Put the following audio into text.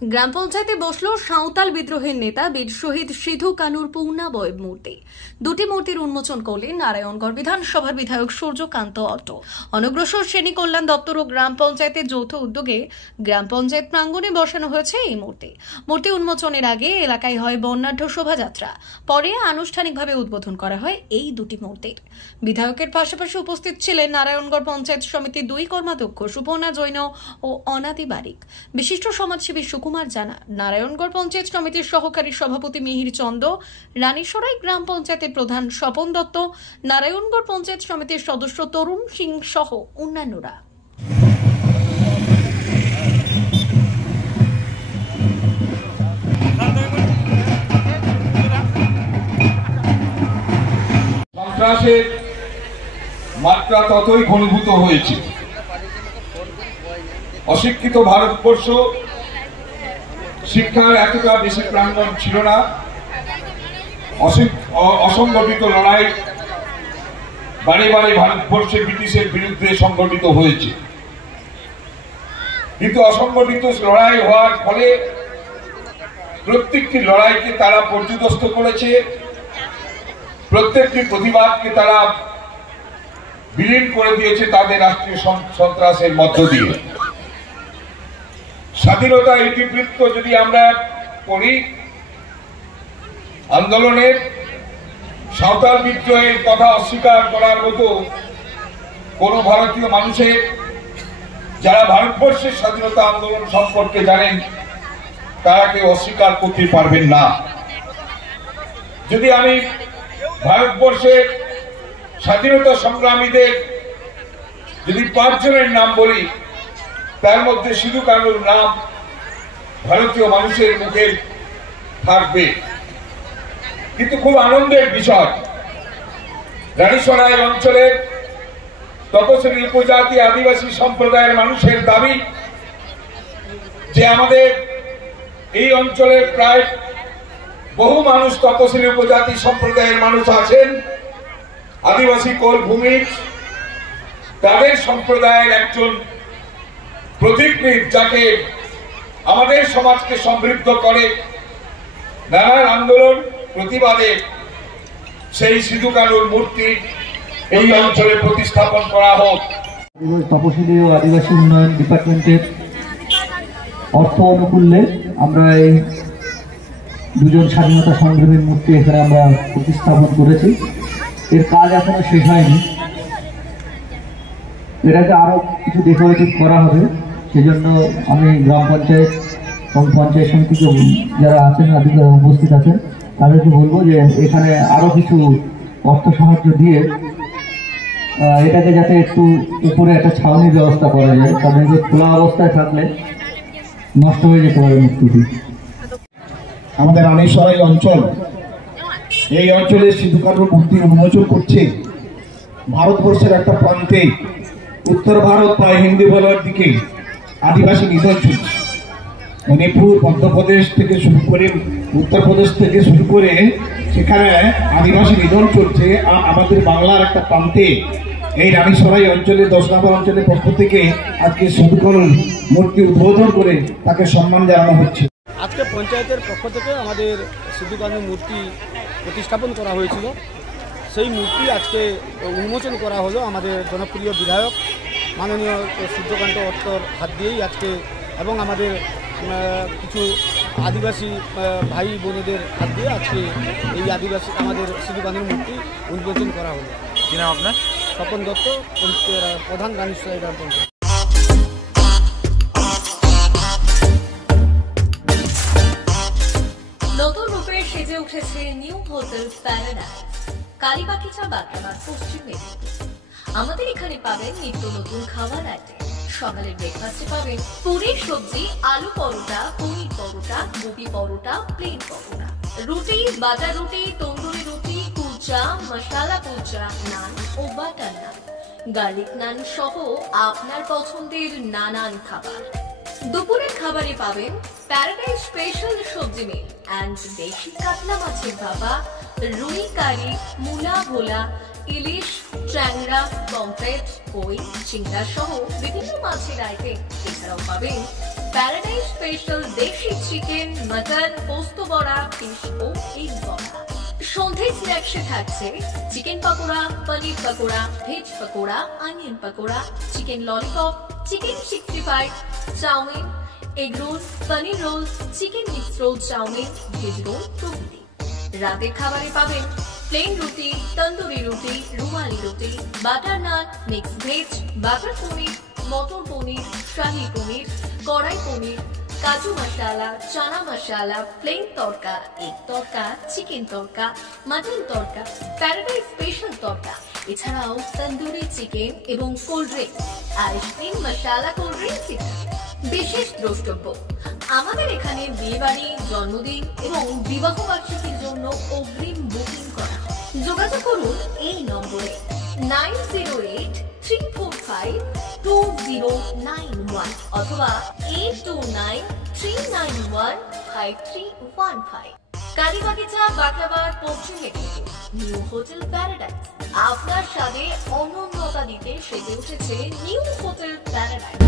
গ্রাম পঞ্চায়েতে বসল সাঁওতাল বিদ্রোহের নেতা বীর শহীদ সিধু কানুর পূর্ণাবয়ব মূর্তি। দুটি মূর্তির উন্মোচন করলেন নারায়ণগড় বিধানসভার বিধায়ক সূর্যকান্ত অটো। অনগ্রসর শ্রেণী কল্যাণ দপ্তর ও গ্রাম পঞ্চায়েতের যৌথ উদ্যোগে গ্রাম পঞ্চায়েত প্রাঙ্গণে বসানো হয়েছে এই মূর্তি। মূর্তি উন্মোচনের আগে এলাকায় হয় বর্ণাঢ্য শোভাযাত্রা, পরে আনুষ্ঠানিকভাবে উদ্বোধন করা হয় এই দুটি মূর্তির। বিধায়কের পাশাপাশি উপস্থিত ছিলেন নারায়ণগড় পঞ্চায়েত সমিতির দুই কর্মাধ্যক্ষ সুপর্ণা জৈন ও অনাদি বারিক, বিশিষ্ট সমাজসেবী সুকুমার জানা, নারায়ণগড় পঞ্চায়েত সমিতির সহকারী সভাপতি মিহির চন্দ, রানীসরাই গ্রাম পঞ্চায়েতের প্রধান স্বপন দত্ত, নারায়ণগড় পঞ্চায়েত সমিতির সদস্য তরুণ সিং সহ অন্যান্যরা। সন্ত্রাসের মাত্রা ততই ঘনীভূত হয়েছে। অশিক্ষিত ভারতবর্ষ শিক্ষার এতটা বেশি প্রাঙ্গণ ছিল না। অসংগঠিত লড়াই বারে বারে ভারতবর্ষে ব্রিটিশের বিরুদ্ধে সংগঠিত হয়েছে, কিন্তু অসংগঠিত লড়াই হওয়ার ফলে প্রত্যেকটি লড়াইকে তারা পর্যদস্ত করেছে, প্রত্যেকটি প্রতিবাদকে তারা বিলীন করে দিয়েছে তাদের রাষ্ট্রীয় সন্ত্রাসের মধ্য দিয়ে। স্বাধীনতা ইতিবৃত্ত যদি আমরা পড়ি, আন্দোলনের সাঁওতাল বিদ্রোহের কথা অস্বীকার করার মতো কোন ভারতীয় মানুষের, যারা ভারতবর্ষের স্বাধীনতা আন্দোলন সম্পর্কে জানেন, তারা কেউ অস্বীকার করতে পারবেন না। যদি আমি ভারতবর্ষের স্বাধীনতা সংগ্রামীদের যদি 5 জনের নাম বলি, তার মধ্যে সিধু কানুর নাম ভারতীয় মানুষের মুখে থাকবে। কিন্তু খুব আনন্দের বিষয়, রানীসরাই অঞ্চলের তপশিলি উপজাতি আদিবাসী সম্প্রদায়ের মানুষের দাবি যে আমাদের এই অঞ্চলের প্রায় বহু মানুষ তপশিলি উপজাতি সম্প্রদায়ের মানুষ আছেন, আদিবাসী কোল ভূমির, তাদের সম্প্রদায়ের একজন প্রতীকবিদ, যাকে আমাদের সমাজকে সমৃদ্ধ করে নানান আন্দোলন প্রতিবাদে সেই সিধু কানুর মূর্তি এই অঞ্চলে প্রতিস্থাপন করা হোক। তপশিলি ও আদিবাসী উন্নয়ন ডিপার্টমেন্টের অর্থ অনুকূল্যে আমরা এই দুজন স্বাধীনতা সংগ্রামীর মূর্তি এখানে আমরা প্রতিস্থাপন করেছি। এর কাজ এখনো শেষ হয়নি, এটাকে আরো কিছু ডেকোরেটিভ করা হবে। সেজন্য আমি গ্রাম পঞ্চায়েত এবং পঞ্চায়েত সমিতিকে যারা আছেন, উপস্থিত আছেন, তাদেরকে বলবো যে এখানে আরো কিছু অর্থ সাহায্য দিয়ে এটাকে যাতে একটু উপরে একটা ছাউনির ব্যবস্থা করা যায়, কারণ যে খোলা অবস্থায় থাকলে নষ্ট হয়ে যেতে পারে মূর্তিটি। আমাদের রানীসরাই অঞ্চল, এই অঞ্চলে সিধু কানুর মূর্তি উন্মোচন করছে। ভারতবর্ষের একটা প্রান্তে উত্তর ভারত বা হিন্দি বলার দিকে আদিবাসী নিধন চলছে। মণিপুর, মধ্যপ্রদেশ থেকে শুরু করে উত্তরপ্রদেশ থেকে শুরু করে সেখানে আদিবাসী নিধন চলছে। আর আমাদের বাংলার একটা প্রান্তে এই রানীসরাই অঞ্চলে 10 নম্বর অঞ্চলের পক্ষ থেকে আজকে সিধু কানুর মূর্তি উদ্বোধন করে তাকে সম্মান জানানো হচ্ছে। আজকে পঞ্চায়েতের পক্ষ থেকে আমাদের সিধু কানুর মূর্তি প্রতিস্থাপন করা হয়েছিল। সেই মূর্তি আজকে উন্মোচন করা হলো আমাদের জনপ্রিয় বিধায়ক মাননীয় সূর্যকান্ত অট্টর হাত দিয়েই আজকে, এবং আমাদের কিছু আদিবাসী ভাই বোনেদের হাত দিয়ে আজকে এই আদিবাসী আমাদের সিধু কানুর মূর্তি উন্মোচন করা হলো। কি নাম আপনার? স্বপন দত্ত, প্রধান রানীসরাই গ্রাম পঞ্চায়েত। নতুন রূপে সেজে উঠেছে নিউ হোটেল প্যারাডাইস, কালীবাগিচা বাগদামার পশ্চিম মেদিনীপুর। আমাদের এখানে পাবেন নিত্য নতুন খাবার আইটেম। সকালের ব্রেকফাস্টে পাবেন পুরি সবজি, আলু পরোটা, পনির পরোটা, গোবি পরোটা, প্লেন পরোটা, রুটি, বাটার রুটি, তন্দুরি রুটি, কুলচা, মশালা কুলচা, নান ও বাটার নান, গার্লিক নান সহ আপনার পছন্দের নানান খাবার। দুপুরের খাবারে পাবেন প্যারাডাইস স্পেশাল সবজি মিল অ্যান্ড দেশি কাতলা মাছের ভাপা, রুই কারি, মুলা ভোলা, ইলিশ, ট্যাংরা, পমফ্রেট, কই, চিংড়া সহ বিভিন্ন মাছের আইটেম। এছাড়াও পাবেন প্যারাডাইস স্পেশাল দেশি চিকেন, মাটন, পোস্ত বড়া, ফিশ ও এগ বড়া। সন্ধে স্ন্যাক্সে থাকছে chicken pakora, paneer pakora, veg pakora, onion pakora, chicken lollipop, chicken 65, chowmein, egg roll, paneer roll, chicken mix roll, chowmein, veg roll প্রভৃতি। রাতের খাবারে পাবেন প্লেন রুটি, তন্দুরি রুটি, রুমালি রুটি, বাটার নান, মিক্স ভেজ, বাটার পনির, মটর পনির, শাহী পনির, কড়াই পনির, কাজু মশালা, চানা মশালা, প্লেন তড়কা, এগ তড়কা, চিকেন তড়কা, মাটন তড়কা, প্যারাডাইস স্পেশাল তড়কা, এছাড়াও তন্দুরি চিকেন এবং কোল্ড ড্রিঙ্ক, আইসক্রিম, মশালা কোল্ড ড্রিঙ্ক ইত্যাদি। বিশেষ দ্রষ্টব্য, আমাদের এখানে বিয়েবাড়ি, জন্মদিন এবং বিবাহ বার্ষিকীর জন্য অগ্রিম বুকিং করা হয়। যোগাযোগ করুন এই নম্বরে 9083452091 অথবা 8293915315। কালীবাগিচা, বাকলাবাদ, পশ্চিম মেদিনীপুর, নিউ হোটেল প্যারাডাইস। আপনার স্বাদে অনন্যতা দিতে সেজে উঠেছে নিউ হোটেল প্যারাডাইস।